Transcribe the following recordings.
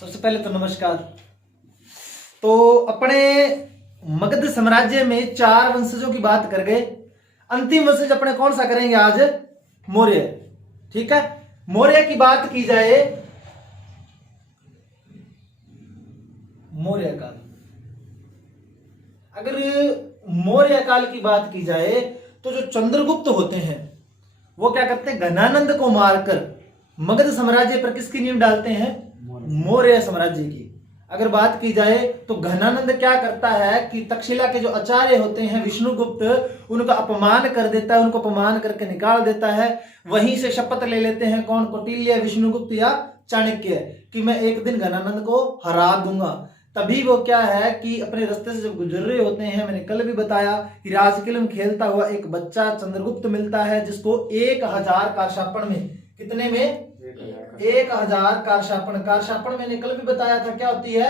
सबसे पहले तो नमस्कार। तो अपने मगध साम्राज्य में 4 वंशजों की बात कर गए। अंतिम वंशज अपने कौन सा करेंगे आज? मौर्य। ठीक है, मौर्य की बात की जाए, मौर्य काल, अगर मौर्य काल की बात की जाए तो जो चंद्रगुप्त होते हैं वो क्या करते हैं? घनानंद को मारकर मगध साम्राज्य पर किसकी नींव डालते हैं? मौर्य साम्राज्य की। अगर बात की जाए तो घनानंद क्या करता है कि तक्षशिला के जो आचार्य होते हैं विष्णुगुप्त, उनका अपमान कर देता है, उनको अपमान करके निकाल देता है। वहीं से शपथ ले लेते हैं कौन? कौटिल्य, विष्णुगुप्त या चाणक्य, कि मैं एक दिन घनानंद को हरा दूंगा। तभी वो क्या है कि अपने रास्ते से जब गुजर रहे होते हैं, मैंने कल भी बताया कि राजकिलम खेलता हुआ एक बच्चा चंद्रगुप्त मिलता है, जिसको 1000 कारशापण में, कितने में? 1000 कारशापण मैंने कल भी बताया था क्या होती है?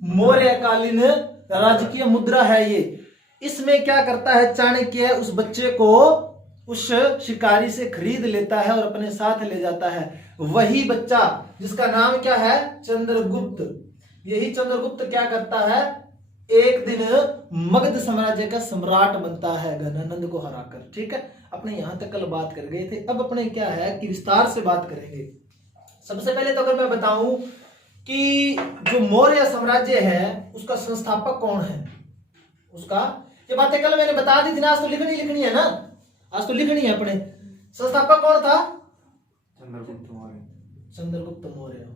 मौर्यकालीन राजकीय मुद्रा है ये। इसमें क्या करता है चाणक्य? उस बच्चे को उस शिकारी से खरीद लेता है और अपने साथ ले जाता है। वही बच्चा जिसका नाम क्या है? चंद्रगुप्त। यही चंद्रगुप्त क्या करता है? एक दिन मगध साम्राज्य का सम्राट बनता है घनानंद को हराकर। ठीक है, अपने यहां तक कल बात कर गए थे। अब अपने क्या है कि विस्तार से बात करेंगे। सबसे पहले तो अगर मैं बताऊं कि जो मौर्य साम्राज्य है उसका संस्थापक कौन है, उसका, ये बातें कल मैंने बता दी थी ना, आज तो लिखनी है ना, आज तो लिखनी है अपने। संस्थापक कौन था? चंद्रगुप्त मौर्य। चंद्रगुप्त मौर्य।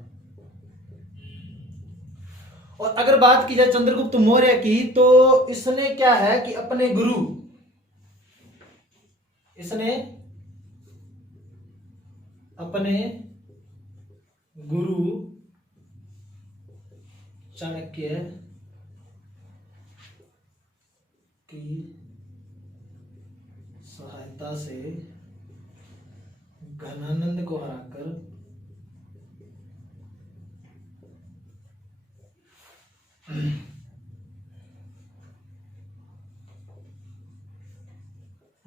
और अगर बात की जाए चंद्रगुप्त मौर्य की, तो इसने क्या है कि अपने गुरु, इसने अपने गुरु चाणक्य की सहायता से घनानंद को हराकर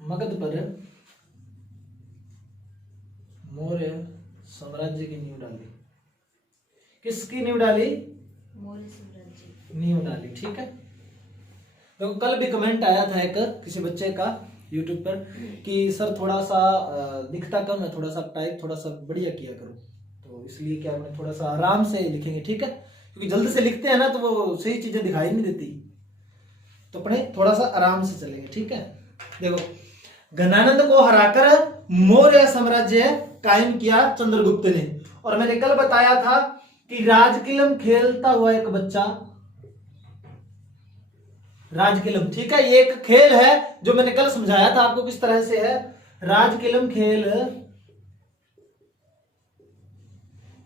मगध पर मौर्य साम्राज्य की नींव डाली। किसकी नींव डाली? मौर्य साम्राज्य नींव डाली। ठीक है, देखो कल भी कमेंट आया था एक किसी बच्चे का यूट्यूब पर कि सर थोड़ा सा दिखता कम है, थोड़ा सा टाइप थोड़ा सा बढ़िया किया करो। तो इसलिए क्या मैं थोड़ा सा आराम से लिखेंगे। ठीक है, क्योंकि जल्दी से लिखते हैं ना तो वो सही चीजें दिखाई नहीं देती, तो अपने थोड़ा सा आराम से चलेंगे। ठीक है, देखो घनानंद को हराकर मौर्य साम्राज्य कायम किया चंद्रगुप्त ने। और मैंने कल बताया था कि राजकिलम खेलता हुआ एक बच्चा, राजकिलम, ठीक है, ये एक खेल है जो मैंने कल समझाया था आपको किस तरह से है। राजकिलम खेल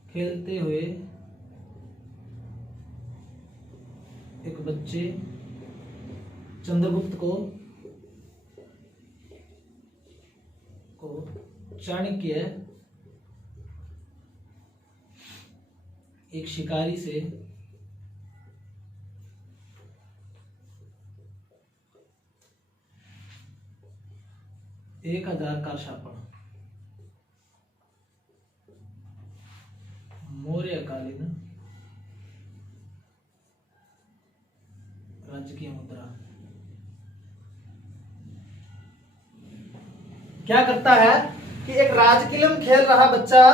खेलते हुए एक बच्चे चंद्रगुप्त को चाणक्य एक शिकारी से एक 1000 कारशापण मौर्यकालीन राजकीय मुद्रा क्या करता है कि एक राजकिलम खेल रहा बच्चा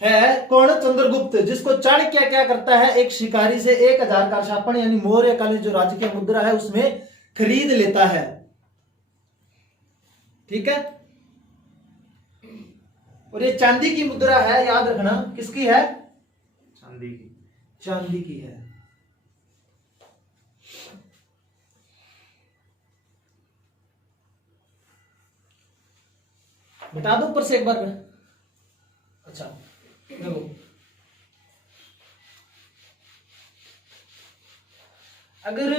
है कौन? चंद्रगुप्त, जिसको चाणक्य क्या करता है? एक शिकारी से 1000 कारशापण यानी मौर्यकालीन जो राजकीय मुद्रा है उसमें खरीद लेता है। ठीक है, और ये चांदी की मुद्रा है, याद रखना। किसकी है? चांदी की। चांदी की है। बता दो ऊपर से एक बार में। अच्छा देखो, अगर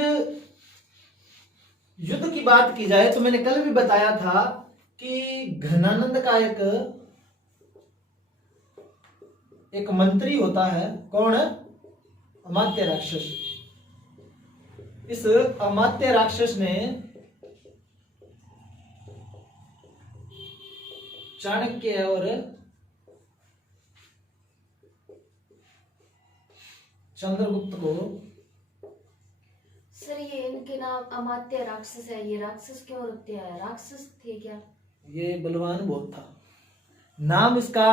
युद्ध की बात की जाए तो मैंने कल भी बताया था कि घनानंद का एक मंत्री होता है। कौन है? अमात्य राक्षस। इस अमात्य राक्षस ने चाणक्य और चंद्रगुप्त को सर ये इनके नाम अमात्य राक्षस है, ये राक्षस क्यों रखते हैं? राक्षस थे क्या? ये बलवान बहुत था, नाम इसका।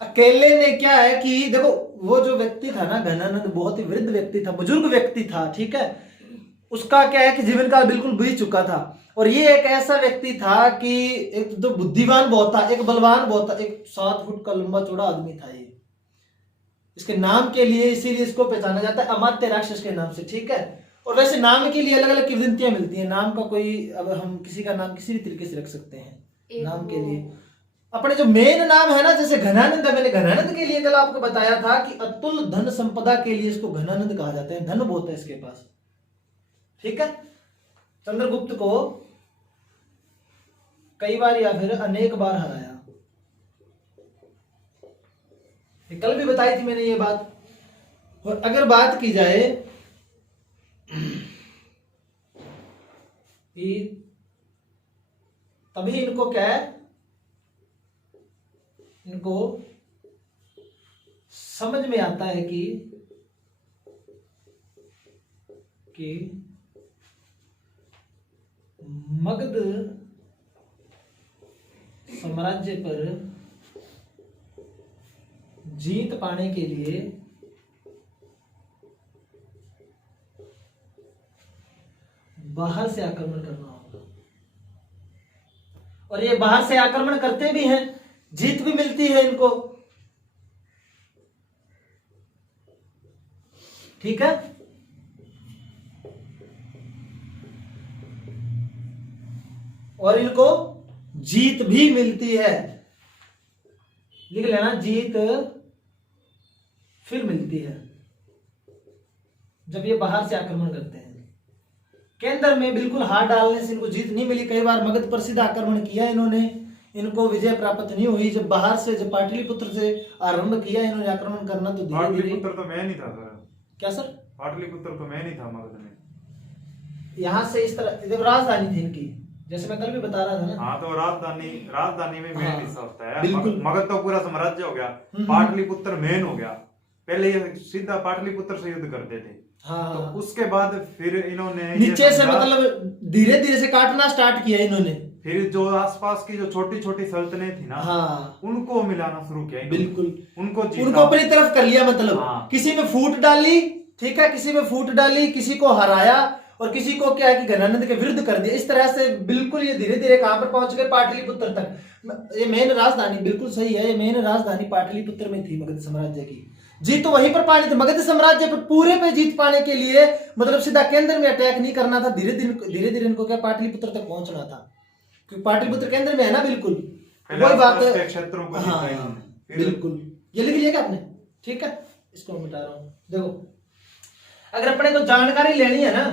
अकेले ने क्या है कि देखो वो जो व्यक्ति था ना घनानंद, बहुत ही वृद्ध व्यक्ति था, बुजुर्ग व्यक्ति था, ठीक है। उसका क्या है कि जीवन काल बिल्कुल बीत चुका था, और ये एक ऐसा व्यक्ति था कि एक तो बुद्धिमान बहुत था, एक बलवान बहुत था, एक 7 फुट का लंबा चौड़ा आदमी था ये। इसके नाम के लिए इसीलिए इसको पहचाना जाता है अमात्य राक्षस के नाम से, ठीक है। और वैसे नाम के लिए अलग अलग किंवदंतियां मिलती हैं। नाम का कोई, अब हम किसी का नाम किसी भी तरीके से रख सकते हैं नाम के लिए। अपने जो मेन नाम है ना, जैसे घनानंद है, मैंने घनानंद के लिए कल आपको बताया था कि अतुल धन संपदा के लिए इसको घनानंद कहा जाता है, धन बहुत है इसके पास, ठीक है। चंद्रगुप्त को कई बार या फिर अनेक बार हराया, कल भी बताई थी मैंने ये बात। और अगर बात की जाए कि तभी इनको क्या है, इनको समझ में आता है कि मगध साम्राज्य पर जीत पाने के लिए बाहर से आक्रमण करना होगा, और ये बाहर से आक्रमण करते भी हैं, जीत भी मिलती है इनको, ठीक है। और इनको जीत भी मिलती है, लिख लेना, जीत फिर मिलती है जब ये बाहर से आक्रमण करते हैं। केंद्र में बिल्कुल हाथ डालने से इनको जीत नहीं मिली, कई बार मगध पर सीधा आक्रमण किया इन्होंने, इनको विजय प्राप्त नहीं हुई। जब बाहर से, जब पाटलिपुत्र से आरंभ किया इन्होंने आक्रमण करना, तो धीरे धीरे। पाटलिपुत्र तो मैं नहीं था सर। क्या सर? पाटलिपुत्र तो मैं नहीं था मगध में। यहाँ से इस तरह, जब राजधानी थी इनकी, जैसे मैं कल भी बता रहा था ना। हाँ, तो राजधानी में मेन हिस्सा होता है। बिल्कुल। मगध तो पूरा साम्राज्य हो गया, पाटलिपुत्र मेन हो गया। पहले ये सीधा पाटलिपुत्र से युद्ध करते थे। हाँ, तो उसके बाद फिर इन्होंने नीचे से, मतलब धीरे धीरे से काटना स्टार्ट किया इन्होंने। फिर जो आसपास की जो छोटी छोटी सल्तनतें थी ना, हाँ, उनको मिलाना शुरू किया इन्होंने। बिल्कुल, उनको अपनी तरफ कर लिया, मतलब हाँ। किसी में फूट डाली, ठीक है, किसी में फूट डाली, किसी को हराया, और किसी को क्या है कि घनानंद के विरुद्ध कर दिया। इस तरह से बिल्कुल ये धीरे धीरे कहां पर पहुंच गए, पाटलिपुत्र तक। ये मेन राजधानी, बिल्कुल सही है, ये मेन राजधानी पाटलिपुत्र में थी मगध साम्राज्य की। जीत तो वहीं पर पानी थी, मगध साम्राज्य पर पूरे पे जीत पाने के लिए, मतलब सीधा केंद्र में अटैक नहीं करना था, धीरे धीरे इनको क्या पाटलिपुत्र तक पहुंचना था, क्योंकि पाटलिपुत्र केंद्र में है ना। बिल्कुल वही बात है, क्षेत्रों को हाँ, बिल्कुल। ये लिख लिया क्या आपने? ठीक है, इसको मिटा रहा हूं। देखो, अगर अपने को जानकारी लेनी है ना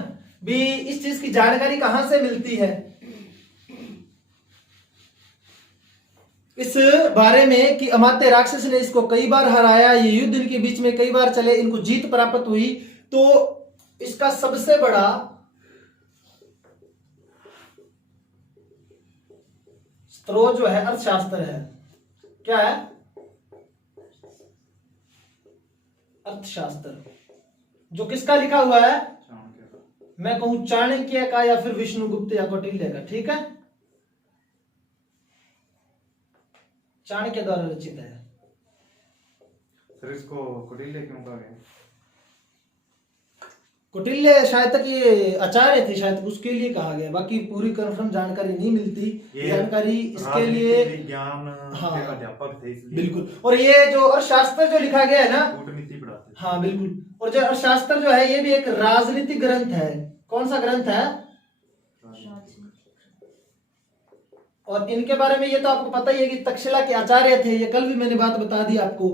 भी, इस चीज की जानकारी कहां से मिलती है, इस बारे में कि अमात्य राक्षस ने इसको कई बार हराया, ये युद्ध इनके बीच में कई बार चले, इनको जीत प्राप्त हुई, तो इसका सबसे बड़ा स्रोत जो है अर्थशास्त्र है। क्या है? अर्थशास्त्र, जो किसका लिखा हुआ है? मैं कहूं चाणक्य का, या फिर विष्णुगुप्त या कौटिल्य का, ठीक है, चाणक्य द्वारा रचित है। सर इसको कौटिल्य क्यों कहा गया? कौटिल्य शायद तक ये आचार्य थे, शायद उसके लिए कहा गया, बाकी पूरी कंफर्म जानकारी नहीं मिलती। जानकारी इसके लिए विज्ञान हाँ, के अध्यापक थे इसलिए। बिल्कुल। और ये जो अर्थशास्त्र जो लिखा गया है ना, कूटनीति पढ़ाते थे। हाँ बिल्कुल। और जो अर्थशास्त्र जो है, ये भी एक राजनीतिक ग्रंथ है। कौन सा ग्रंथ है? और इनके बारे में ये तो आपको पता ही है कि तक्षशिला के आचार्य थे, ये कल भी मैंने बात बता दी आपको।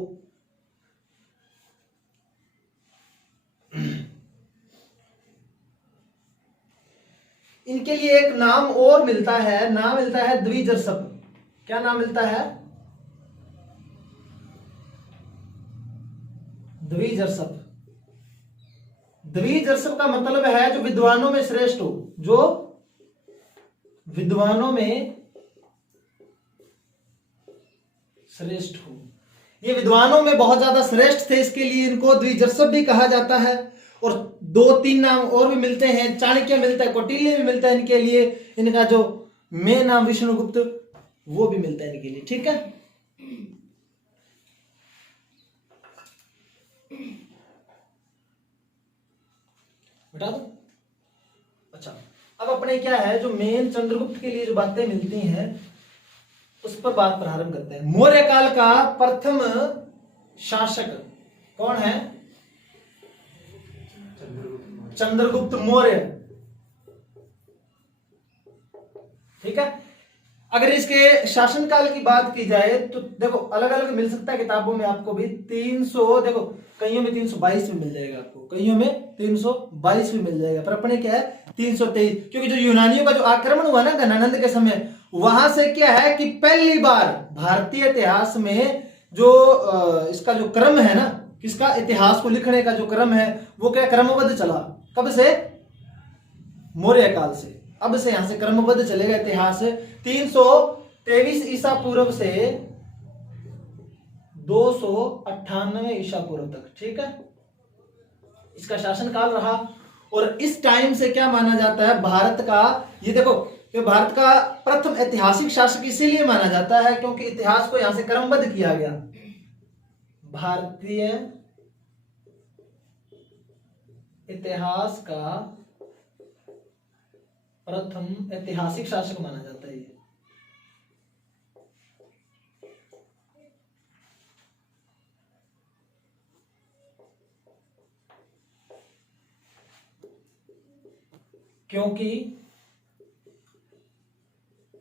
इनके लिए एक नाम और मिलता है, नाम मिलता है द्विजर्षप। क्या नाम मिलता है? द्विजर्षप। द्विजर्षप का मतलब है जो विद्वानों में श्रेष्ठ हो, जो विद्वानों में श्रेष्ठ हो। ये विद्वानों में बहुत ज्यादा श्रेष्ठ थे, इसके लिए इनको द्विजर्षभ भी कहा जाता है। और 2-3 नाम और भी मिलते हैं, चाणक्य मिलता है, कौटिल्य भी मिलता है इनके लिए। इनका जो मेन नाम विष्णुगुप्त वो भी मिलता है इनके लिए, ठीक है। बता दो। अच्छा, अब अपने क्या है जो मेन चंद्रगुप्त के लिए जो बातें मिलती हैं उस पर बात प्रारंभ करते हैं। मौर्य काल का प्रथम शासक कौन है? चंद्रगुप्त मौर्य, ठीक है। अगर इसके शासनकाल की बात की जाए तो देखो अलग अलग मिल सकता है किताबों में आपको भी। 300 देखो, कईयों में 322 भी मिल जाएगा आपको, कईयों में 322 भी मिल जाएगा, पर अपने क्या है 323। क्योंकि जो यूनानियों का जो आक्रमण हुआ ना गणानंद के समय, वहां से क्या है कि पहली बार भारतीय इतिहास में जो इसका जो क्रम है ना, किसका इतिहास को लिखने का जो क्रम है वो क्या क्रमबद्ध चला। कब से? मौर्य काल से। अब से यहां से क्रमबद्ध चलेगा इतिहास 323 ईसा पूर्व से 298 ईसा पूर्व तक, ठीक है, इसका शासनकाल रहा। और इस टाइम से क्या माना जाता है भारत का, ये देखो ये भारत का प्रथम ऐतिहासिक शासक इसीलिए माना जाता है क्योंकि इतिहास को यहां से क्रमबद्ध किया गया। भारतीय इतिहास का प्रथम ऐतिहासिक शासक माना जाता है ये। क्योंकि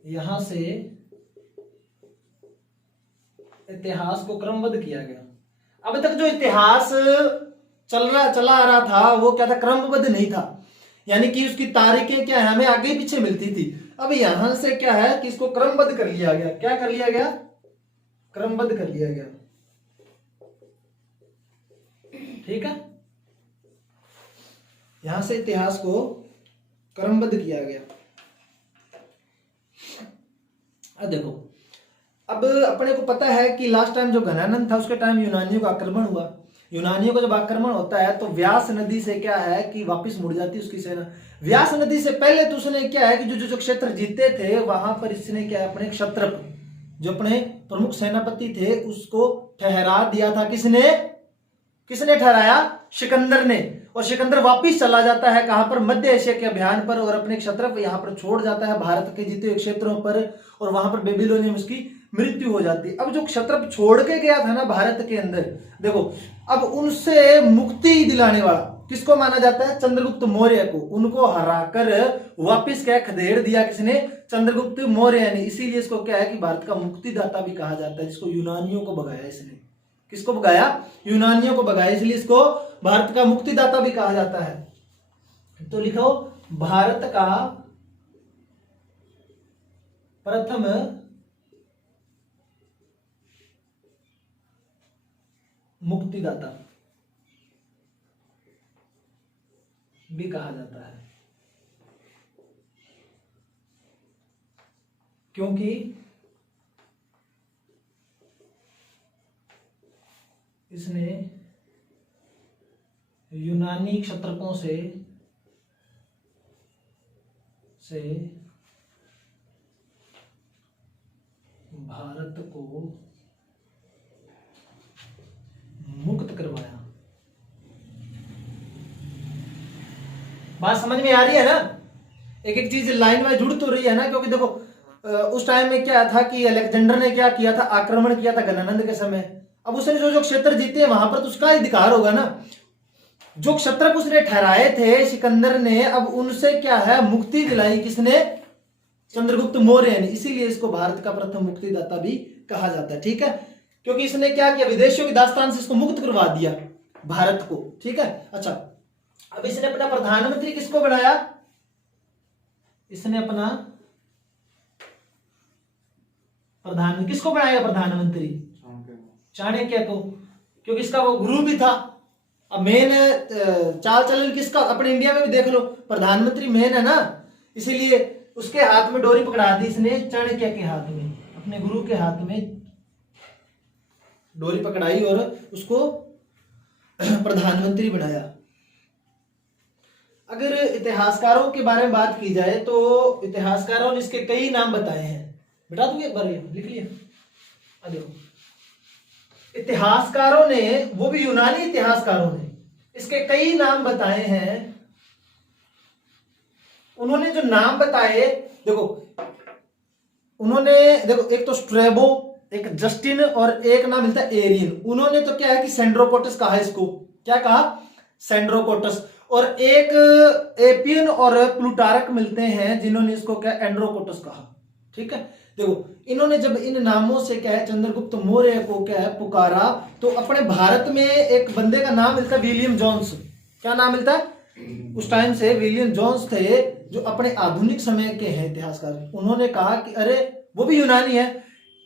यहां से इतिहास को क्रमबद्ध किया गया। अब तक जो इतिहास चला आ रहा था वो क्या था? क्रमबद्ध नहीं था, यानी कि उसकी तारीखें क्या है हमें आगे पीछे मिलती थी। अब यहां से क्या है कि इसको क्रमबद्ध कर लिया गया। क्या कर लिया गया? क्रमबद्ध कर लिया गया, ठीक है। यहां से इतिहास को क्रमबद्ध किया गया। अब देखो, अब अपने को पता है कि लास्ट टाइम जो घनानंद था उसके टाइम यूनानियों का आक्रमण हुआ। यूनानियों का जब आक्रमण होता है तो व्यास नदी से क्या है कि वापस मुड़ जाती है उसकी सेना। व्यास नदी से पहले तो उसने क्या है कि जो जो क्षेत्र जीते थे वहां पर इसने क्या है अपने क्षत्रप जो अपने प्रमुख सेनापति थे उसको ठहरा दिया था। किसने ठहराया? सिकंदर ने। और सिकंदर वापिस चला जाता है कहां पर? मध्य एशिया के अभियान पर, और अपने क्षत्रप यहां पर छोड़ जाता है भारत के जीते हुए क्षेत्रों पर, और वहां पर बेबीलोनिया में उसकी मृत्यु हो जाती है। अब जो क्षत्रप छोड़ के गया था ना भारत के अंदर, देखो अब उनसे मुक्ति दिलाने वाला किसको माना जाता है? चंद्रगुप्त मौर्य को। उनको हराकर वापिस क्या खदेड़ दिया किसने? चंद्रगुप्त मौर्य ने। इसीलिए इसको क्या है कि भारत का मुक्तिदाता भी कहा जाता है, जिसको यूनानियों को भगाया इसने। किसको भगाया? यूनानियों को भगाया, इसलिए इसको भारत का मुक्तिदाता भी कहा जाता है। तो लिखो भारत का प्रथम मुक्तिदाता भी कहा जाता है, क्योंकि इसने यूनानी क्षत्रपों से भारत को मुक्त करवाया। बात समझ में आ रही है ना? एक एक चीज लाइन वाइज जुड़ तो रही है ना, क्योंकि देखो उस टाइम में क्या था कि अलेक्जेंडर ने क्या किया था? आक्रमण किया था घनानंद के समय। अब उसने जो जो क्षेत्र जीते हैं वहां पर तो उसका अधिकार होगा ना। जो क्षत्रप उसने ठहराए थे सिकंदर ने, अब उनसे क्या है मुक्ति दिलाई किसने? चंद्रगुप्त मौर्य ने। इसीलिए इसको भारत का प्रथम मुक्तिदाता भी कहा जाता है, ठीक है। क्योंकि इसने क्या किया? विदेशियों की दास्तान से इसको मुक्त करवा दिया भारत को, ठीक है। अच्छा, अब इसने अपना प्रधानमंत्री किसको बनाया? इसने अपना किसको बनाया प्रधानमंत्री? चाणक्य को, क्योंकि इसका वो गुरु भी था। अब मेन चाल चलन किसका? अपने इंडिया में भी देख लो, प्रधानमंत्री मेन है ना, इसीलिए उसके हाथ में डोरी पकड़ा दी इसने, चाणक्य के हाथ में, अपने गुरु के हाथ में डोरी पकड़ाई और उसको प्रधानमंत्री बनाया। अगर इतिहासकारों के बारे में बात की जाए तो इतिहासकारों ने इसके कई नाम बताए हैं। बता दूंगे एक बार, ये लिख लिया। देखो इतिहासकारों ने, वो भी यूनानी इतिहासकारों ने इसके कई नाम बताए हैं। उन्होंने जो नाम बताए, देखो एक तो स्ट्रेबो, एक जस्टिन और एक नाम मिलता है एरियन। उन्होंने तो क्या है कि सेंड्रोकोटस कहा इसको, क्या कहा, सेंड्रोकोटस। और एक एपियन और प्लूटारक मिलते हैं जिन्होंने इसको क्या एंड्रोकोटस कहा। ठीक है, देखो इन्होंने जब इन नामों से क्या है चंद्रगुप्त मौर्य को क्या है पुकारा, तो अपने भारत में एक बंदे का नाम मिलता है विलियम जोन्स। क्या नाम मिलता है? उस टाइम से विलियम जोन्स थे जो अपने आधुनिक समय के हैं इतिहासकार। उन्होंने कहा कि अरे, वो भी यूनानी है,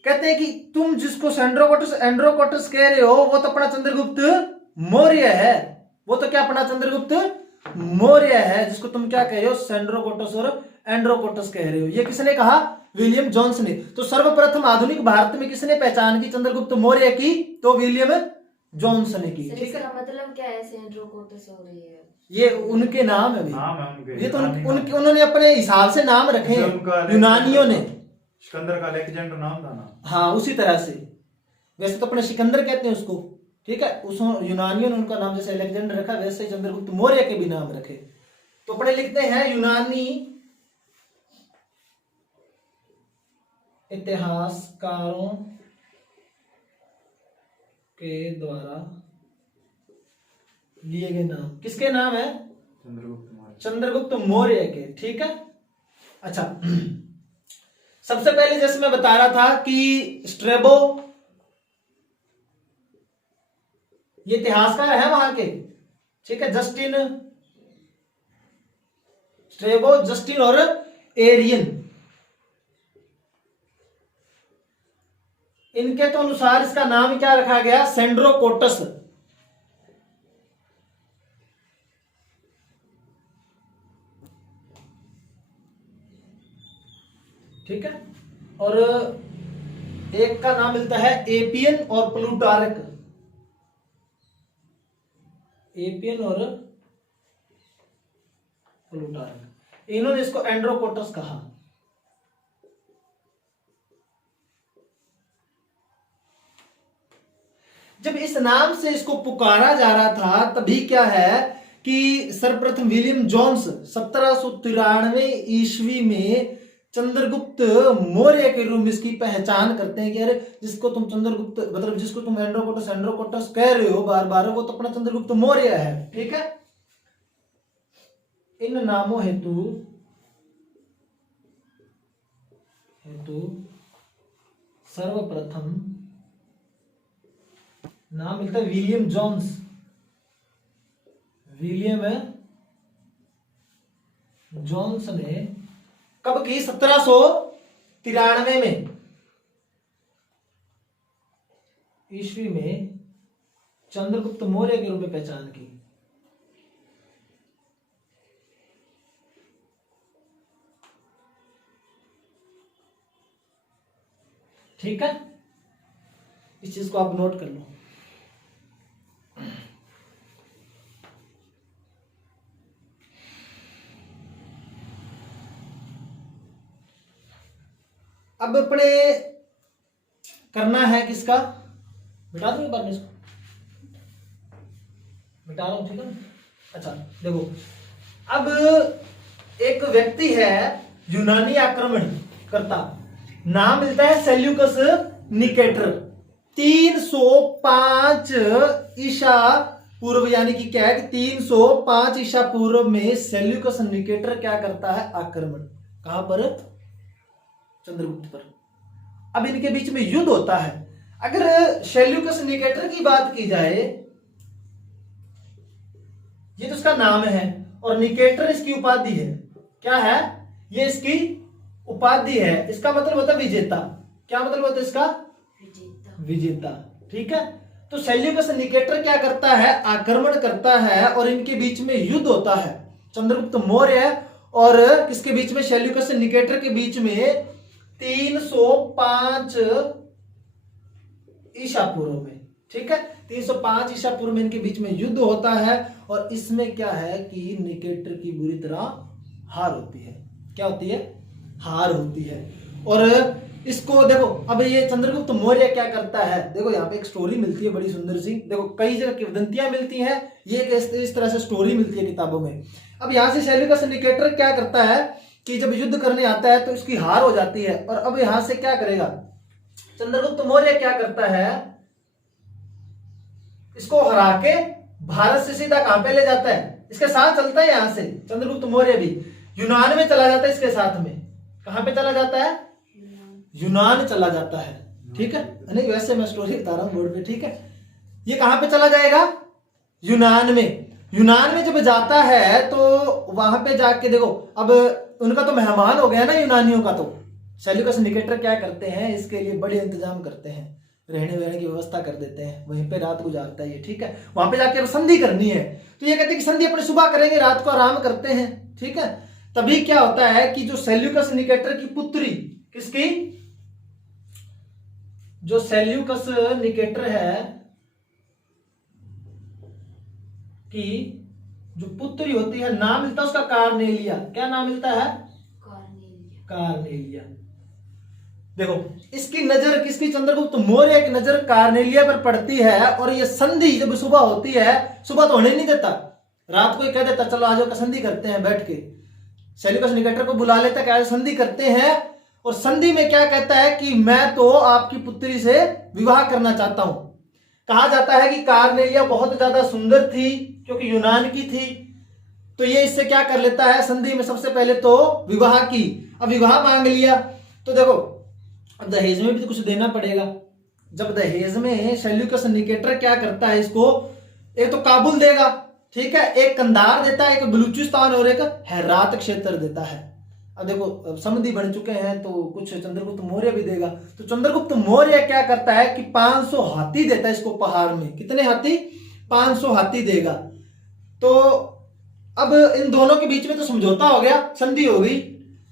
कहते हैं कि तुम जिसको सेंड्रोकोटस एंड्रोकोटस कह रहे हो वो तो अपना चंद्रगुप्त मौर्य है। वो तो क्या अपना चंद्रगुप्त मौर्य है, जिसको तुम क्या कह रहे हो सेंड्रोकोटस और एंड्रोकोटस कह रहे हो। ये किसने कहा? विलियम जोन्स ने। तो सर्वप्रथम आधुनिक भारत में किसने पहचान की चंद्रगुप्त मौर्य की? तो विलियम जोन्स ने की। ठीक है, मतलब क्या है सेंड्रोकोटस हो रही है? ये उनके नाम है भाई, नाम है उनके, ये तो उनके उन्होंने अपने हिसाब से नाम रखे हैं यूनानियों ने। सिकंदर का अलेक्जेंडर नाम था ना। हाँ, उसी तरह से। वैसे तो अपने सिकंदर कहते हैं उसको, ठीक है, उस यूनानियों ने उनका नाम जैसे अलेक्जेंडर रखा, वैसे ही चंद्रगुप्त मौर्य के भी नाम रखे। तो अपने लिखते हैं यूनानी इतिहासकारों के द्वारा लिए गए नाम। किसके नाम है? चंद्रगुप्त मौर्य के। ठीक है, अच्छा सबसे पहले जैसे मैं बता रहा था कि स्ट्रेबो ये इतिहासकार है वहां के। ठीक है, जस्टिन, स्ट्रेबो, जस्टिन और एरियन, इनके तो अनुसार इसका नाम क्या रखा गया? सेंड्रोकोटस। ठीक है, और एक का नाम मिलता है एपियन और प्लूटारक। एपियन और प्लूटारक, इन्होंने इसको एंड्रोकोटस कहा। जब इस नाम से इसको पुकारा जा रहा था तभी क्या है कि सर्वप्रथम विलियम जोन्स 1793 ईस्वी में चंद्रगुप्त मौर्य के रूप में इसकी पहचान करते हैं कि अरे जिसको तुम चंद्रगुप्त मतलब जिसको तुम एंड्रोकोटस कह रहे हो बार बार, वो तो अपना चंद्रगुप्त मौर्य है। ठीक है, इन नामों हेतु सर्वप्रथम नाम मिलता है विलियम जोन्स। विलियम जोन्स ने कब की? 1793 में ईस्वी में चंद्रगुप्त मौर्य के रूप में पहचान की। ठीक है, इस चीज को आप नोट कर लो। अब अपने करना है किसका? मिटा दूंगी बार में इसको, मिटा रहा हूं। ठीक है, अच्छा देखो, अब एक व्यक्ति है यूनानी आक्रमण करता, नाम मिलता है सेल्यूकस निकेटर। 305 ईसा पूर्व, यानी कि क्या है कि 305 ईसा पूर्व में सेल्यूकस निकेटर क्या करता है? आक्रमण। कहां पर? चंद्रगुप्त पर। अब इनके बीच में युद्ध होता है। अगर सेल्यूकस निकेटर की बात की जाए, ये तो इसका नाम है और निकेटर इसकी उपाधि है। क्या है? ये इसकी उपाधि है। इसका मतलब होता है विजेता। क्या मतलब होता है इसका? विजेता। ठीक है, तो सेल्यूकस निकेटर क्या करता है? आक्रमण करता है और इनके बीच में युद्ध होता है। चंद्रगुप्त मौर्य और किसके बीच में? सेल्यूकस निकेटर के बीच में 305 ईसा पूर्व में। ठीक है। 305 ईसा पूर्व में इनके बीच में युद्ध होता है और इसमें क्या है कि निकेटर की बुरी तरह हार होती है। क्या होती है? हार होती है। और इसको देखो, अब ये चंद्रगुप्त मौर्य क्या करता है, देखो यहाँ पे एक स्टोरी मिलती है बड़ी सुंदर सी। देखो कई जगह किंवदंतियां मिलती हैं, ये इस तरह से स्टोरी मिलती है किताबों में। अब यहाँ से सेल्यूकस निकेटर क्या करता है कि जब युद्ध करने आता है तो इसकी हार हो जाती है। और अब यहां से क्या करेगा चंद्रगुप्त मौर्य, क्या करता है, इसको हरा के भारत से सीधा कहां पे ले जाता है, इसके साथ चलता है। यहां से चंद्रगुप्त मौर्य भी यूनान में चला जाता है इसके साथ में। कहां पे चला जाता है? यूनान चला जाता है। ठीक है, नहीं वैसे मैं स्टोरी बता रहा हूं बोर्ड पे। ठीक है, ये कहां पे चला जाएगा? यूनान में। यूनान में जब जाता है तो वहां पे जाके देखो, अब उनका तो मेहमान हो गया ना यूनानियों का। तो सेल्यूकस निकेटर क्या करते हैं, इसके लिए बड़े इंतजाम करते हैं, रहने वहने की व्यवस्था कर देते हैं, वहीं पे रात गुजारता है ये। ठीक है, वहां पे जाके अब संधि करनी है तो ये कहते हैं कि संधि अपने सुबह करेंगे, रात को आराम करते हैं। ठीक है, तभी क्या होता है कि जो सेल्यूकस निकेटर की पुत्री, किसकी, जो सेल्यूकस निकेटर है कि जो पुत्री होती है, नाम मिलता है उसका कार्नेलिया। क्या नाम मिलता है? कार्नेलिया। देखो इसकी नजर किसकी, चंद्रगुप्त मौर्य की नजर कार्नेलिया पर पड़ती है। और ये संधि जब सुबह होती है, सुबह तो होने नहीं देता, रात को ही कह देता चलो आज संधि करते हैं, बैठ के सेल्यूकस निकेटर को बुला लेता है, संधि करते हैं। और संधि में क्या कहता है कि मैं तो आपकी पुत्री से विवाह करना चाहता हूं। कहा जाता है कि कार्नेलिया बहुत ज्यादा सुंदर थी क्योंकि यूनान की थी, तो ये इससे क्या कर लेता है, संधि में सबसे पहले तो विवाह की। अब विवाह मांग लिया तो देखो अब दहेज में भी तो कुछ देना पड़ेगा। जब दहेज में सेल्यूकस निकेटर क्या करता है, इसको एक तो काबुल देगा, ठीक है, एक कंधार देता है, एक बलूचिस्तान और एक हेरात क्षेत्र देता है। अब देखो अब समधि बन चुके हैं तो कुछ चंद्रगुप्त मौर्य भी देगा। तो चंद्रगुप्त मौर्य क्या करता है कि 500 हाथी देता है इसको पहाड़ में। कितने हाथी? 500 हाथी देगा। तो अब इन दोनों के बीच में तो समझौता हो गया, संधि हो गई।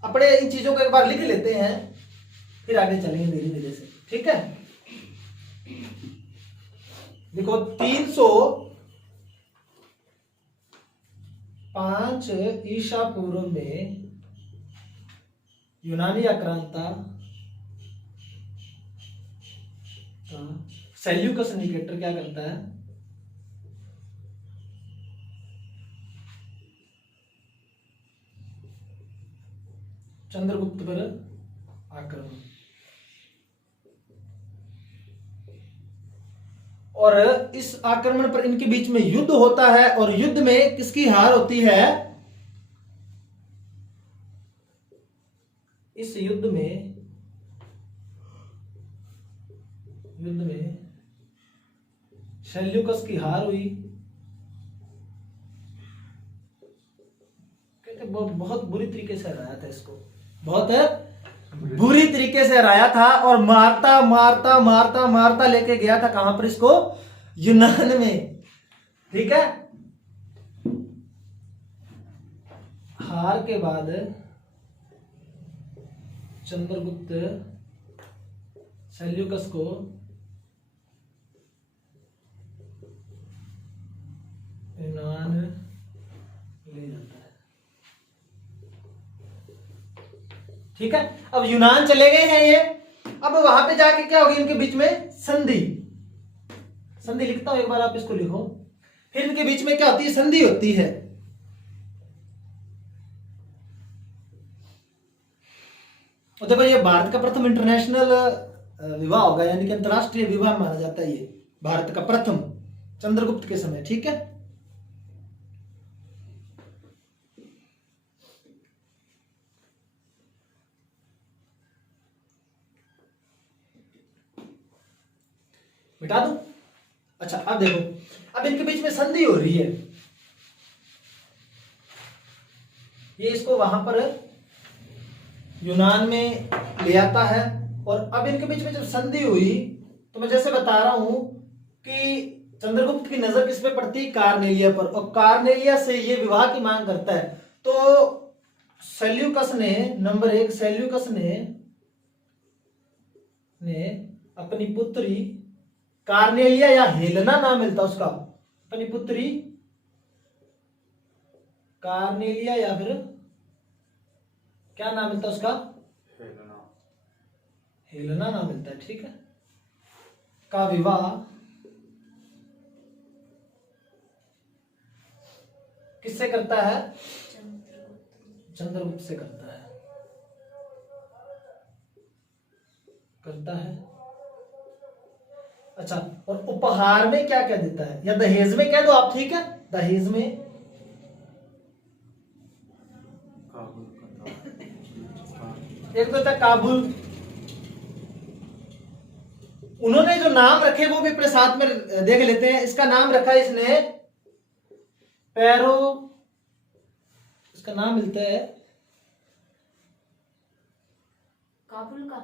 अपने इन चीजों को एक बार लिख लेते हैं, फिर आगे चलेंगे धीरे धीरे से। ठीक है, देखो 305 ईसा पूर्व में यूनानी आक्रांता सेल्यूकस निकेटर क्या करता है, चंद्रगुप्त पर आक्रमण। और इस आक्रमण पर इनके बीच में युद्ध होता है। और युद्ध में किसकी हार होती है? इस युद्ध में सेल्यूकस की हार हुई। कहते बहुत बुरी तरीके से हराया था इसको, बहुत बुरी तरीके से हराया था। और मारता मारता मारता मारता लेके गया था कहां पर इसको? यूनान में। ठीक है, हार के बाद चंद्रगुप्त सेल्यूकस को यूनान ले जाता है। ठीक है, अब यूनान चले गए हैं ये। अब वहां पे जाके क्या होगी इनके बीच में? संधि। संधि लिखता हूं, एक बार आप इसको लिखो। फिर इनके बीच में क्या होती है? संधि होती है। और देखो ये भारत का प्रथम इंटरनेशनल विवाह होगा, यानी कि अंतरराष्ट्रीय विवाह माना जाता है ये भारत का प्रथम, चंद्रगुप्त के समय। ठीक है, मिटा दूं? अच्छा अब देखो, अब इनके बीच में संधि हो रही है। ये इसको वहां पर यूनान में ले आता है। और अब इनके बीच में जब संधि हुई तो मैं जैसे बता रहा हूं कि चंद्रगुप्त की नजर किस पे पड़ती है? कार्नेलिया पर। और कार्नेलिया से ये विवाह की मांग करता है। तो सेल्यूकस ने, नंबर 1, सेल्यूकस ने अपनी पुत्री कार्नेलिया या हेलेना नाम मिलता उसका, अपनी पुत्री कार्नेलिया, या फिर क्या नाम मिलता उसका, हेलेना नाम मिलता है, ठीक है, का विवाह किससे करता है, चंद्रगुप्त से करता है। अच्छा, और उपहार में क्या क्या देता है, या दहेज में कह दो आप, ठीक है, दहेज में एक तो था काबुल, उन्होंने जो नाम रखे वो भी अपने साथ में देख लेते हैं। इसका नाम रखा इसने पैरो, इसका नाम मिलता है काबुल का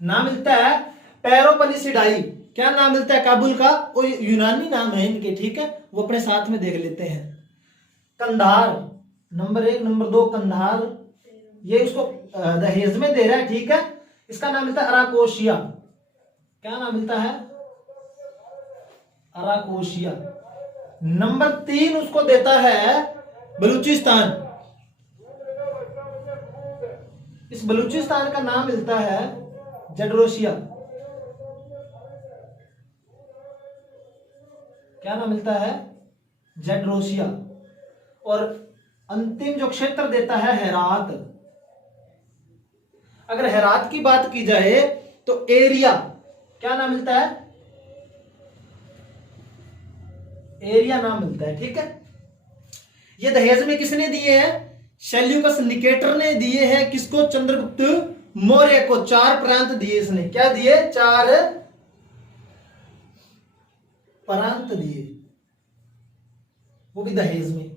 नाम मिलता है पैरोपनिसिडाई। क्या नाम मिलता है काबुल का, वो यूनानी नाम है इनके, ठीक है, वो अपने साथ में देख लेते हैं। कंधार नंबर 1, नंबर 2 कंधार, ये उसको दहेज में दे रहा है, ठीक है। इसका नाम मिलता है अराकोशिया। क्या नाम मिलता है, अराकोशिया। नंबर 3 उसको देता है बलूचिस्तान। इस बलूचिस्तान का नाम मिलता है जडरोशिया। क्या नाम मिलता है, जडरोशिया। और अंतिम जो क्षेत्र देता है हेरात। अगर हेरात की बात की जाए तो एरिया, क्या नाम मिलता है, एरिया नाम मिलता है, ठीक है। ये दहेज में किसने दिए हैं, सेल्यूकस निकेटर ने दिए हैं। किसको, चंद्रगुप्त मौर्य को 4 प्रांत दिए इसने। क्या दिए, 4 प्रांत दिए, वो भी दहेज में।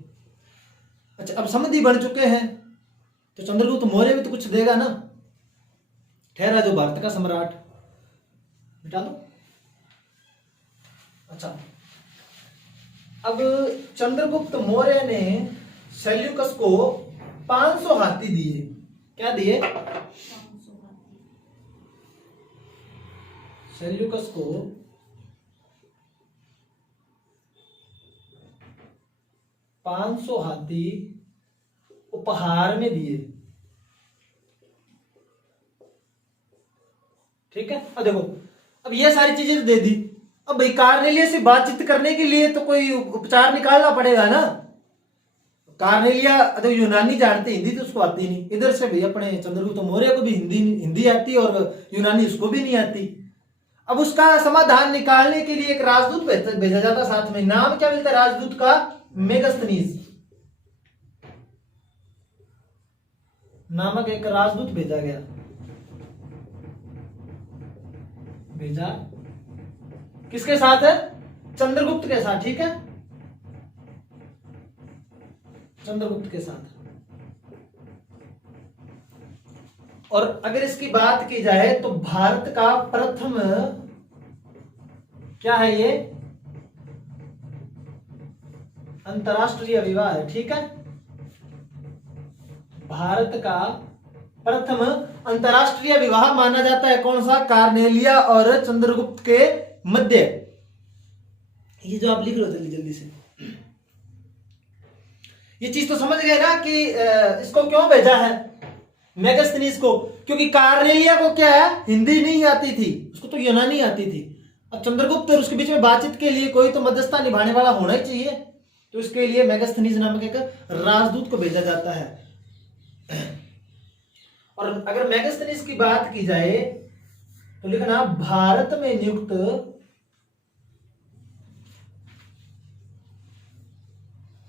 अच्छा, अब समझी बन चुके हैं तो चंद्रगुप्त मौर्य भी तो कुछ देगा ना। ठहरा जो भारत का सम्राट, मिटा दो। अच्छा, अब चंद्रगुप्त मौर्य ने सेल्यूकस को 500 हाथी दिए। क्या दिए, सेल्यूकस को 500 हाथी उपहार में दिए, ठीक है। अब देखो, अब ये सारी चीजें दे दी। अब भाई कार्नेलिया से बातचीत करने के लिए तो कोई उपचार निकालना पड़ेगा ना। कार्नेलिया तो यूनानी जानते, हिंदी तो उसको आती नहीं। इधर से भाई अपने चंद्रगुप्त मौर्य को भी हिंदी आती और यूनानी उसको भी नहीं आती। अब उसका समाधान निकालने के लिए एक राजदूत भेजा जाता साथ में। नाम क्या मिलता है राजदूत का, मेगस्थनीज नामक एक राजदूत भेजा गया, भेजा किसके साथ है, चंद्रगुप्त के साथ, ठीक है, चंद्रगुप्त के साथ। और अगर इसकी बात की जाए तो भारत का प्रथम क्या है, ये अंतरराष्ट्रीय विवाह है, ठीक है। भारत का प्रथम अंतरराष्ट्रीय विवाह माना जाता है कौन सा, कार्नेलिया और चंद्रगुप्त के मध्य। ये जो आप लिख लो जल्दी जल्दी से, ये चीज तो समझ गए ना कि इसको क्यों भेजा है मेगास्थनीज को, क्योंकि कार्नेलिया को क्या है, हिंदी नहीं आती थी, उसको तो यूनानी आती थी। अब चंद्रगुप्त और उसके बीच में बातचीत के लिए कोई तो मध्यस्थता निभाने वाला होना ही चाहिए, तो इसके लिए मेगास्थनीज नामक एक राजदूत को भेजा जाता है। और अगर मेगास्थनीज की बात की जाए तो लिखना भारत में नियुक्त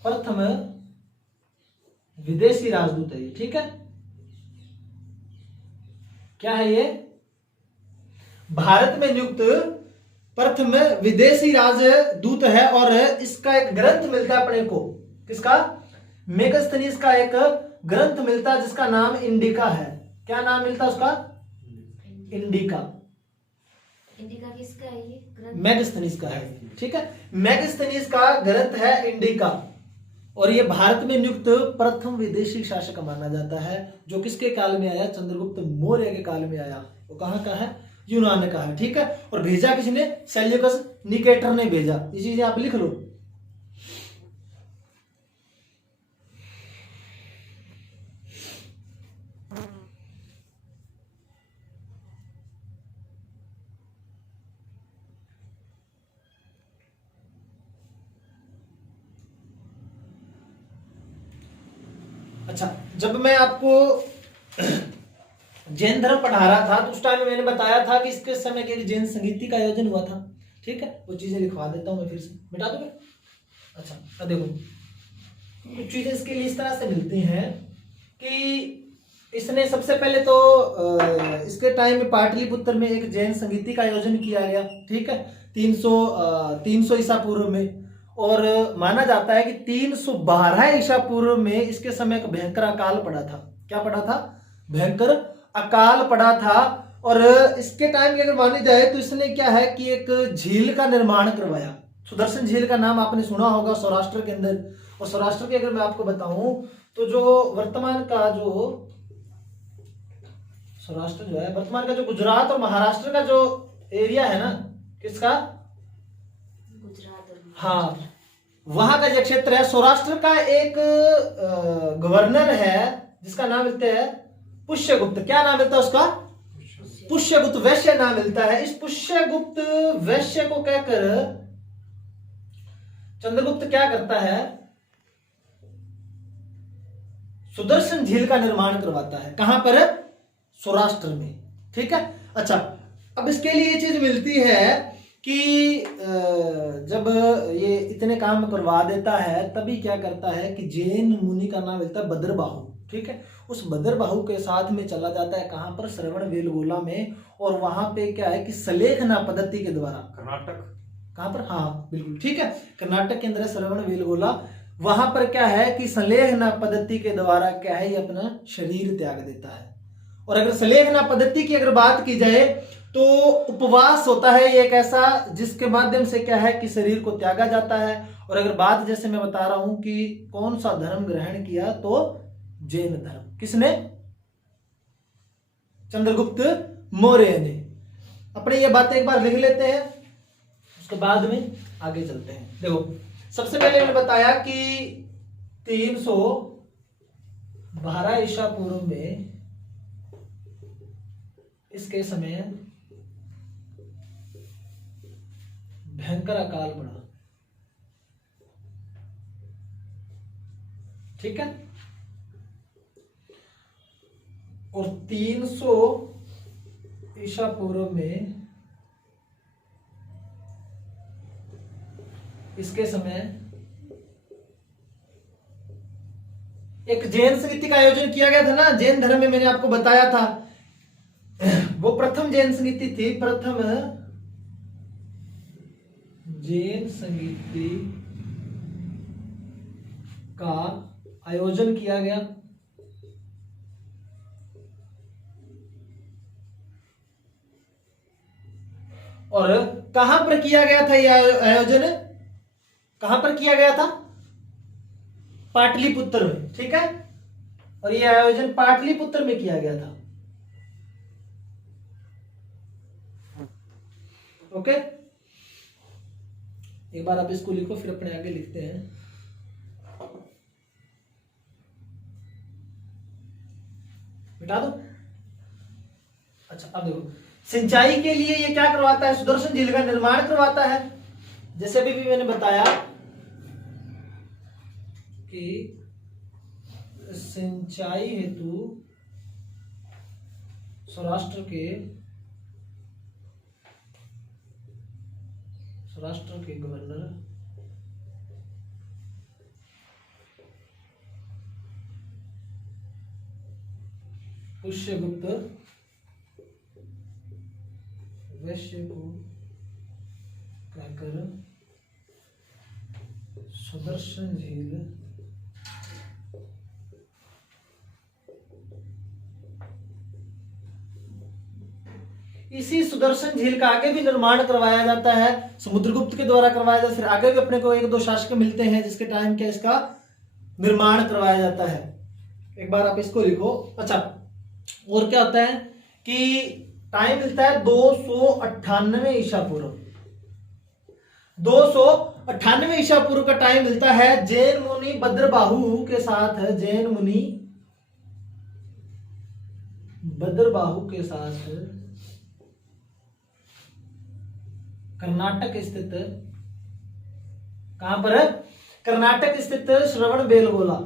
प्रथम विदेशी राजदूत है ये, ठीक है। क्या है ये, भारत में नियुक्त प्रथम विदेशी राजदूत है। और इसका एक ग्रंथ मिलता है अपने को, किसका, मेगास्थनीज का एक ग्रंथ मिलता है जिसका नाम इंडिका है। क्या नाम मिलता है उसका, इंडिका। इंडिका किसका है ये ग्रंथ, मेगास्थनीज का है, ठीक है। मेगास्थनीज का ग्रंथ है इंडिका। और ये भारत में नियुक्त प्रथम विदेशी शासक माना जाता है, जो किसके काल में आया? चंद्रगुप्त मौर्य के काल में आया। वो कहाँ का है? यूनान का है। ठीक है, और भेजा किसने? सेल्यूकस निकेटर ने भेजा। ये चीजें आप लिख लो। अच्छा, जब मैं आपको जैन धर्म पढ़ा रहा था तो उस टाइम में मैंने बताया था कि इसके समय के जैन संगीति का आयोजन हुआ था। ठीक है, वो चीजें लिखवा देता हूं मैं फिर से, मिटा दोगे? अच्छा, अब देखो कुछ चीजें इसके लिए इस तरह से मिलती हैं कि इसने सबसे पहले तो इसके टाइम में पाटलिपुत्र में एक जैन संगीति का आयोजन किया गया। ठीक है, 300 ईसा पूर्व में। और माना जाता है कि 312 ईसा पूर्व में इसके समय एक भयंकर अकाल पड़ा था। क्या पड़ा था? भयंकर अकाल पड़ा था। और इसके टाइम की अगर मानी जाए तो इसने क्या है कि एक झील का निर्माण करवाया। सुदर्शन झील का नाम आपने सुना होगा सौराष्ट्र के अंदर। और सौराष्ट्र की अगर मैं आपको बताऊं तो जो वर्तमान का जो सौराष्ट्र जो है, वर्तमान का जो गुजरात और महाराष्ट्र का जो एरिया है ना, किसका? गुजरात और हाँ, वहां का जो क्षेत्र है, सौराष्ट्र का एक गवर्नर है जिसका नाम मिलता है पुष्यगुप्त। क्या नाम मिलता है उसका? पुष्यगुप्त वैश्य नाम मिलता है। इस पुष्यगुप्त वैश्य को कहकर चंद्रगुप्त क्या करता है? सुदर्शन झील का निर्माण करवाता है। कहां पर? सौराष्ट्र में। ठीक है, अच्छा, अब इसके लिए ये चीज मिलती है कि जब ये इतने काम करवा देता है तभी क्या करता है कि जैन मुनि का नाम मिलता है भद्रबाहु। ठीक है, उस भद्रबाहु के साथ में चला जाता है। कहां पर? श्रवण बेलगोला में। और वहां पे क्या है कि सलेखना पद्धति के द्वारा, कर्नाटक। कहां पर? हाँ बिल्कुल ठीक है, कर्नाटक के अंदर श्रवण बेलगोला। वहां पर क्या है कि सलेखना पद्धति के द्वारा क्या है, ये अपना शरीर त्याग देता है। और अगर सलेखना पद्धति की अगर बात की जाए तो उपवास होता है ये एक ऐसा जिसके माध्यम से क्या है कि शरीर को त्यागा जाता है। और अगर बात जैसे मैं बता रहा हूं कि कौन सा धर्म ग्रहण किया, तो जैन धर्म। किसने? चंद्रगुप्त मौर्य ने। अपने ये बातें एक बार लिख लेते हैं, उसके बाद में आगे चलते हैं। देखो, सबसे पहले मैंने बताया कि 312 ईसा पूर्व में इसके समय भयंकर अकाल पड़ा। ठीक है, और 300 ईसा पूर्व में इसके समय एक जैन संगीति का आयोजन किया गया था ना। जैन धर्म में मैंने आपको बताया था, वो प्रथम जैन संगीति थी। प्रथम जैन संगीति का आयोजन किया गया। और कहां पर किया गया था यह आयोजन? कहां पर किया गया था? पाटलिपुत्र में। ठीक है, और यह आयोजन पाटलिपुत्र में किया गया था। ओके, एक बार आप इसको लिखो, फिर अपने आगे लिखते हैं। मिटा दो। अच्छा, अब देखो, सिंचाई के लिए ये क्या करवाता है? सुदर्शन झील का निर्माण करवाता है। जैसे भी मैंने बताया कि सिंचाई हेतु सौराष्ट्र के गवर्नर पुष्यगुप्त वैश्य को कहकर सुदर्शन झील इसी सुदर्शन झील का आगे भी निर्माण करवाया जाता है, समुद्रगुप्त के द्वारा करवाया जाता है। फिर आगे भी अपने को एक दो शासक मिलते हैं जिसके टाइम क्या इसका निर्माण करवाया जाता है। एक बार आप इसको लिखो। अच्छा, और क्या होता है कि टाइम मिलता है 298 ईसा पूर्व। 298 ईसा पूर्व का टाइम मिलता है जैन मुनि भद्रबाहु के साथ। जैन मुनि भद्रबाहु के साथ कर्नाटक स्थित, कहां पर है? कर्नाटक स्थित श्रवण बेलगोला,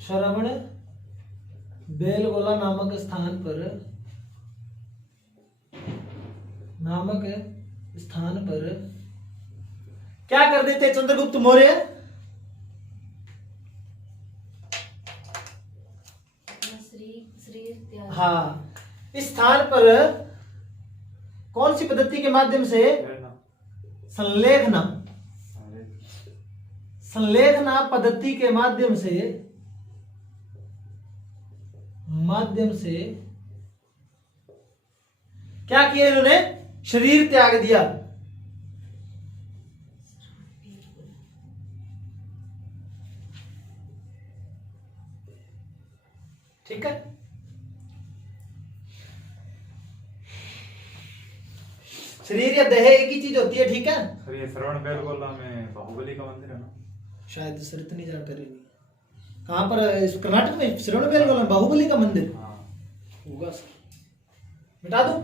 श्रवण बेलगोला नामक स्थान पर क्या कर देते चंद्रगुप्त मौर्य? श्री त्याग। हाँ, इस स्थान पर कौन सी पद्धति के माध्यम से? संलेखना, संलेखना पद्धति के माध्यम से क्या किया इन्होंने? शरीर त्याग दिया। ठीक है। शरीर या देह एक ही चीज होती है, ठीक है। सर ये श्रवण बेलगोला में बाहुबली का मंदिर है ना? शायद सर इतनी जानकारी नहीं। कहां पर? इस कर्नाटक में श्रवण बेलगोला में बाहुबली का मंदिर होगा सर। मिटा दो।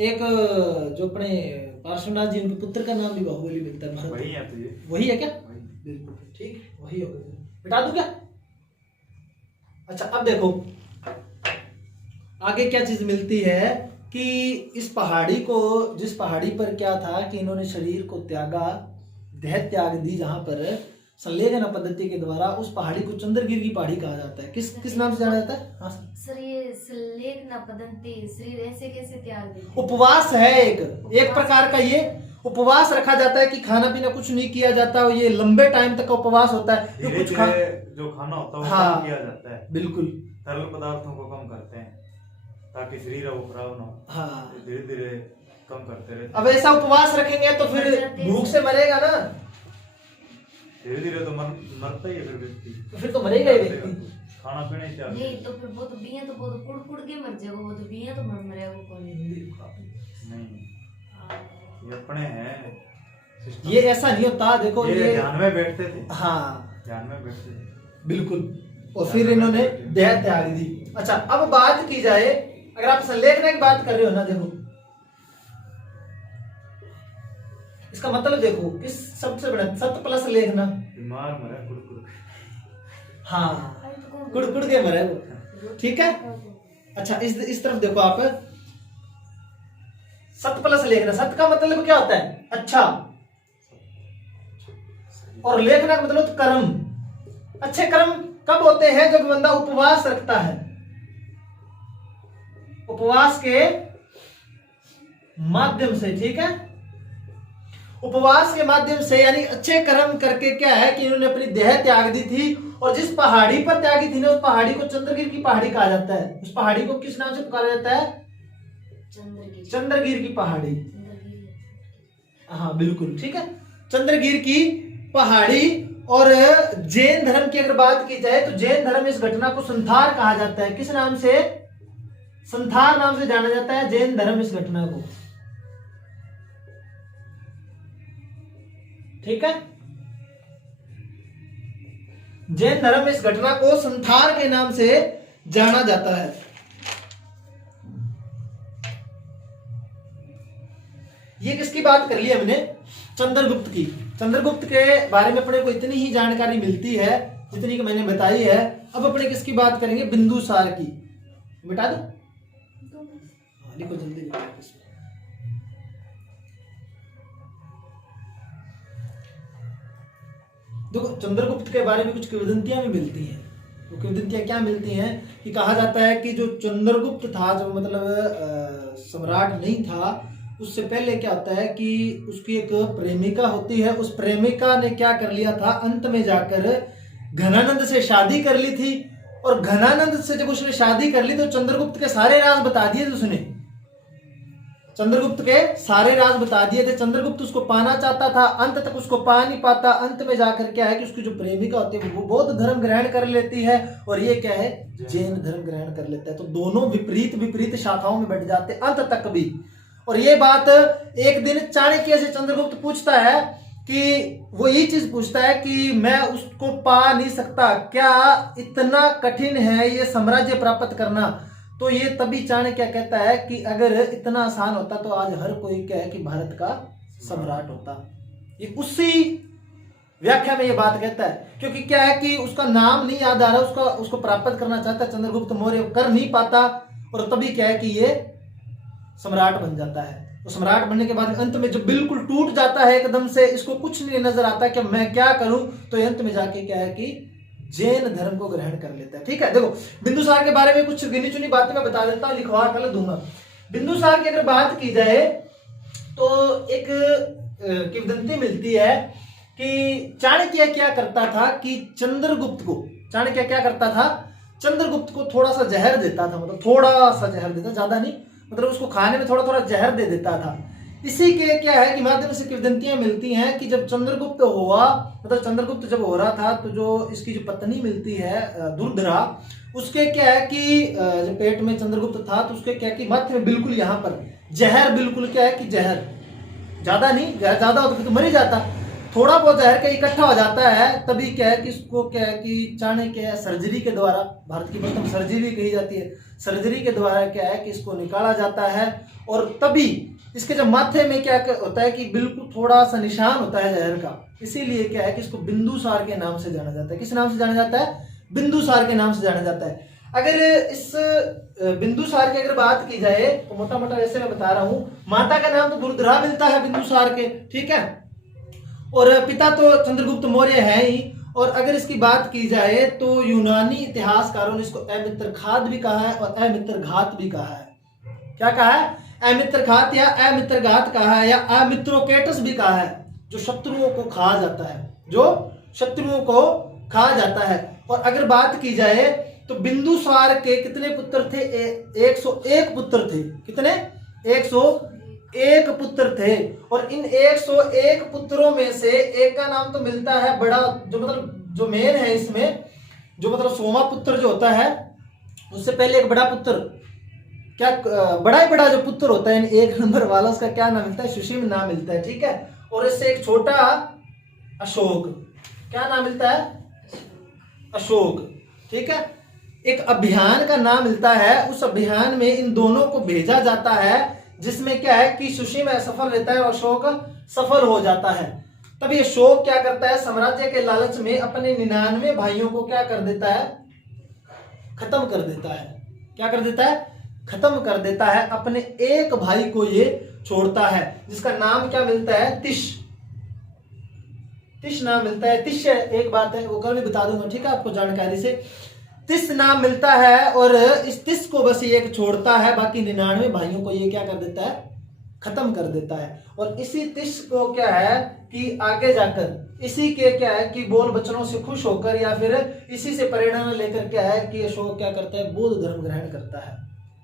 एक जो अपने पार्श्वनाथ जी, उनके पुत्र का नाम भी बाहुबली मिलता है। भारत वही है तो ये वही है क्या? वही। बिल्कुल ठीक, वही होगा। मिटा दूं क्या? अच्छा, अब देखो आगे क्या चीज मिलती है कि इस पहाड़ी को, जिस पहाड़ी पर क्या था कि इन्होंने शरीर को त्यागा, देह त्याग दी, जहां पर संलेखन पद्धति के द्वारा, उस पहाड़ी को चंद्रगिरी की पहाड़ी कहा जाता है। किस नाम से जाना जाता है? हाँ सर, ये संलेखना पद्धति शरीर ऐसे कैसे त्याग देते? उपवास है एक प्रकार का। ये उपवास रखा जाता है कि खाना पीना कुछ नहीं किया जाता। ये लंबे टाइम तक का उपवास होता है। जो कुछ जो खाना होता है वो हाँ, कम किया जाता है। बिल्कुल, तरल पदार्थों को कम करते हैं ताकि शरीर वो खराब ना हो। हाँ, धीरे धीरे कम करते रहते अब ऐसा उपवास रखेंगे तो फिर भूख से मरेगा ना। धीरे धीरे तो मरता ही है फिर व्यक्ति। तो फिर तो मरेगा ही व्यक्ति। खाना पीना ही त्याग नहीं तो फिर वो तो बिया तो बहुत कुड़ के मर जाएगा। वो तो बिया तो मरेगा वो कौन? नहीं, ये अपने हैं सिस्टम। ये ऐसा नहीं होता। देखो ये ध्यान में बैठते थे। हाँ, ध्यान में बैठते थे बिल्कुल। और फिर इन्होंने देह त्याग दी। अच्छा, अब बात की जाए, अगर आप संलेखना की बात कर रहे हो ना, देखो इसका मतलब देखो किस शब्द से बना? सत प्लस लेखना। बीमार मरा कुड़। हाँ, कुड़ के मरे वो, ठीक है। अच्छा, इस तरफ देखो आप, सत प्लस लेखना। सत का मतलब क्या होता है? अच्छा। और लेखना का मतलब कर्म। अच्छे कर्म कब होते हैं? जब बंदा उपवास रखता है। उपवास के माध्यम से, ठीक है। उपवास के माध्यम से यानी अच्छे कर्म करके क्या है कि इन्होंने अपनी देह त्याग दी थी। और जिस पहाड़ी पर त्यागी थी ना, उस पहाड़ी को चंद्रगिरी की पहाड़ी कहा जाता है। उस पहाड़ी को किस नाम से पुकारा जाता है? चंद्रगिरी की पहाड़ी। हाँ बिल्कुल, ठीक है, चंद्रगिरी की पहाड़ी। और जैन धर्म की अगर बात की जाए तो जैन धर्म इस घटना को संथार कहा जाता है। किस नाम से? संथार नाम से जाना जाता है जैन धर्म इस घटना को, ठीक है। जैन धर्म इस घटना को संथार के नाम से जाना जाता है। ये किसकी बात कर ली हमने? चंद्रगुप्त की। चंद्रगुप्त के बारे में अपने को इतनी ही जानकारी मिलती है जितनी कि मैंने बताई है। अब अपने किसकी बात करेंगे? बिंदुसार की। मिटा दो, लिखो जल्दी लिखो। देखो, चंद्रगुप्त के बारे में कुछ किंवदंतियां भी मिलती हैं। वो किंवदंतियां क्या मिलती हैं कि कहा जाता है कि जो चंद्रगुप्त था, जो मतलब सम्राट नहीं था, उससे पहले क्या होता है कि उसकी एक प्रेमिका होती है। उस प्रेमिका ने क्या कर लिया था, अंत में जाकर घनानंद से शादी कर ली थी। और घनानंद से जब उसने शादी कर ली तो चंद्रगुप्त के सारे राज बता दिए थे उसने। चंद्रगुप्त के सारे राज बता दिए थे। चंद्रगुप्त उसको पाना चाहता था, अंत तक उसको पा नहीं पाता। अंत में जाकर क्या है कि उसकी जो प्रेमिका होती है वो बौद्ध धर्म ग्रहण कर लेती है और ये क्या है, जैन धर्म ग्रहण कर लेता है। तो दोनों विपरीत विपरीत शाखाओं में बढ़ जाते हैं अंत तक भी। और ये बात एक दिन चाणक्य से चंद्रगुप्त पूछता है कि वो ये चीज पूछता है कि मैं उसको पा नहीं सकता, क्या इतना कठिन है ये साम्राज्य प्राप्त करना। तो ये तभी चाणक्य कहता है कि अगर इतना आसान होता तो आज हर कोई क्या है कि भारत का सम्राट होता। ये उसी व्याख्या में ये बात कहता है, क्योंकि क्या है कि उसका नाम नहीं याद आ रहा, उसको प्राप्त करना चाहता है चंद्रगुप्त मौर्य, कर नहीं पाता। और तभी क्या है कि ये सम्राट बन जाता है। तो सम्राट बनने के बाद अंत में जब बिल्कुल टूट जाता है एकदम से, इसको कुछ नहीं नजर आता कि मैं क्या करूं, तो अंत में जाके क्या है कि जैन धर्म को ग्रहण कर लेता है। ठीक है, देखो बिंदुसार के बारे में कुछ गिनी चुनी बातें मैं बता देता हूं, लिखवा कर दूंगा। बिंदुसार की अगर बात की जाए तो एक किंवदंती मिलती है कि चाणक्य क्या करता था कि चंद्रगुप्त को, चाणक्य क्या करता था, चंद्रगुप्त को थोड़ा सा जहर देता था, मतलब थोड़ा सा जहर देता, ज्यादा नहीं, मतलब उसको खाने में थोड़ा थोड़ा जहर दे देता था। इसी के क्या है कि माध्यम से किंवदंतियां मिलती हैं कि जब चंद्रगुप्त हुआ, मतलब चंद्रगुप्त जब हो रहा था, तो जो इसकी जो पत्नी मिलती है दुर्धरा, उसके क्या है कि जब पेट में चंद्रगुप्त था तो उसके क्या है कि माथे में बिल्कुल यहाँ पर जहर, बिल्कुल क्या है कि जहर, ज्यादा नहीं, ज्यादा होता तो मर ही जाता, थोड़ा बहुत जहर का इकट्ठा हो जाता है। तभी क्या है कि इसको क्या है कि चाणक्य सर्जरी के द्वारा, भारत की प्रथम सर्जरी कही जाती है, सर्जरी के द्वारा क्या है कि इसको निकाला जाता है। और तभी इसके जब माथे में क्या होता है कि बिल्कुल थोड़ा सा निशान होता है जहर का, इसीलिए क्या है कि इसको बिंदुसार के नाम से जाना जाता है। किस नाम से जाना जाता है? बिंदुसार के नाम से जाना जाता है। अगर इस बिंदुसार की अगर बात की जाए तो मोटा मोटा वैसे मैं बता रहा हूं, माता का नाम तो दुर्धरा मिलता है बिंदुसार के, ठीक है, और पिता तो चंद्रगुप्त मौर्य है ही। और अगर इसकी बात की जाए तो यूनानी इतिहासकारों ने इसको अमित्रघात भी कहा है और अमित्रघात भी कहा है। क्या कहा है? अमित्रघात या अमित्रघात कहा है, या अमित्रोकेटस भी कहा है, जो शत्रुओं को खा जाता है, जो शत्रुओं को खा जाता है। और अगर बात की जाए तो बिंदुसार के कितने पुत्र थे? 101 पुत्र थे। कितने? 101 पुत्र थे। और इन 101 पुत्रों में से एक का नाम तो मिलता है बड़ा, जो मतलब जो मेन है इसमें, जो मतलब 100वां पुत्र जो होता है, उससे पहले एक बड़ा पुत्र, क्या बड़ा ही बड़ा जो पुत्र होता है एक नंबर वाला, उसका क्या नाम मिलता है? सुशीम नाम मिलता है, ठीक है। और इससे एक छोटा अशोक, क्या नाम मिलता है? अशोक, ठीक है। एक अभियान का नाम मिलता है, उस अभियान में इन दोनों को भेजा जाता है, जिसमें क्या है कि सुशीम असफल रहता है और अशोक सफल हो जाता है। तब ये अशोक क्या करता है? साम्राज्य के लालच में अपने 99 भाइयों को क्या कर देता है? खत्म कर देता है। क्या कर देता है? खत्म कर देता है। अपने एक भाई को ये छोड़ता है, जिसका नाम क्या मिलता है? तिश, तिश नाम मिलता है। तिश एक बात है, वो कल भी बता दूंगा, ठीक है, आपको जानकारी से। तिस नाम मिलता है और इस तिस को बस ये एक छोड़ता है, बाकी 99 भाइयों को ये क्या कर देता है? खत्म कर देता है। और इसी तिस को क्या है कि आगे जाकर इसी के क्या है कि बोल बचनों से खुश होकर या फिर इसी से प्रेरणा लेकर क्या है कि अशोक क्या करता है? बौद्ध धर्म ग्रहण करता है,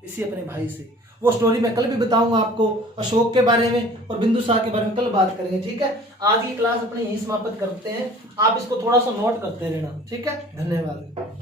इसी अपने भाई से। वो स्टोरी मैं कल भी बताऊंगा आपको अशोक के बारे में, और बिंदुसार के बारे में कल बात करेंगे, ठीक है। आज की क्लास अपनी यही समाप्त करते हैं। आप इसको थोड़ा सा नोट करते रहना, ठीक है। धन्यवाद।